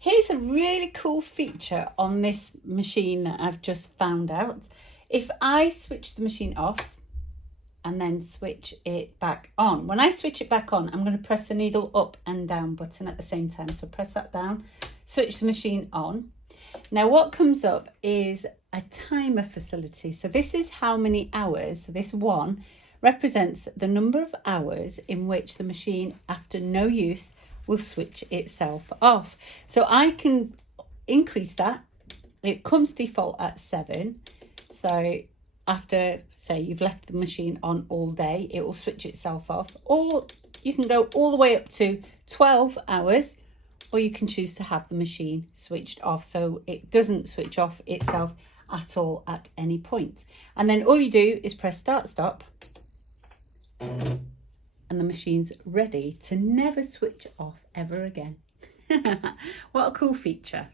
Here's a really cool feature on this machine that I've just found out. If I switch the machine off and then switch it back on, when I switch it back on, I'm going to press the needle up and down button at the same time. So press that down, switch the machine on. Now what comes up is a timer facility. So this is how many hours, so this one represents the number of hours in which the machine, after no use, will switch itself off. So I can increase that. It comes default at 7. So after, say, you've left the machine on all day, it will switch itself off. Or you can go all the way up to 12 hours, or you can choose to have the machine switched off so it doesn't switch off itself at all at any point. And then all you do is press start stop and the machine's ready to never switch off ever again. What a cool feature.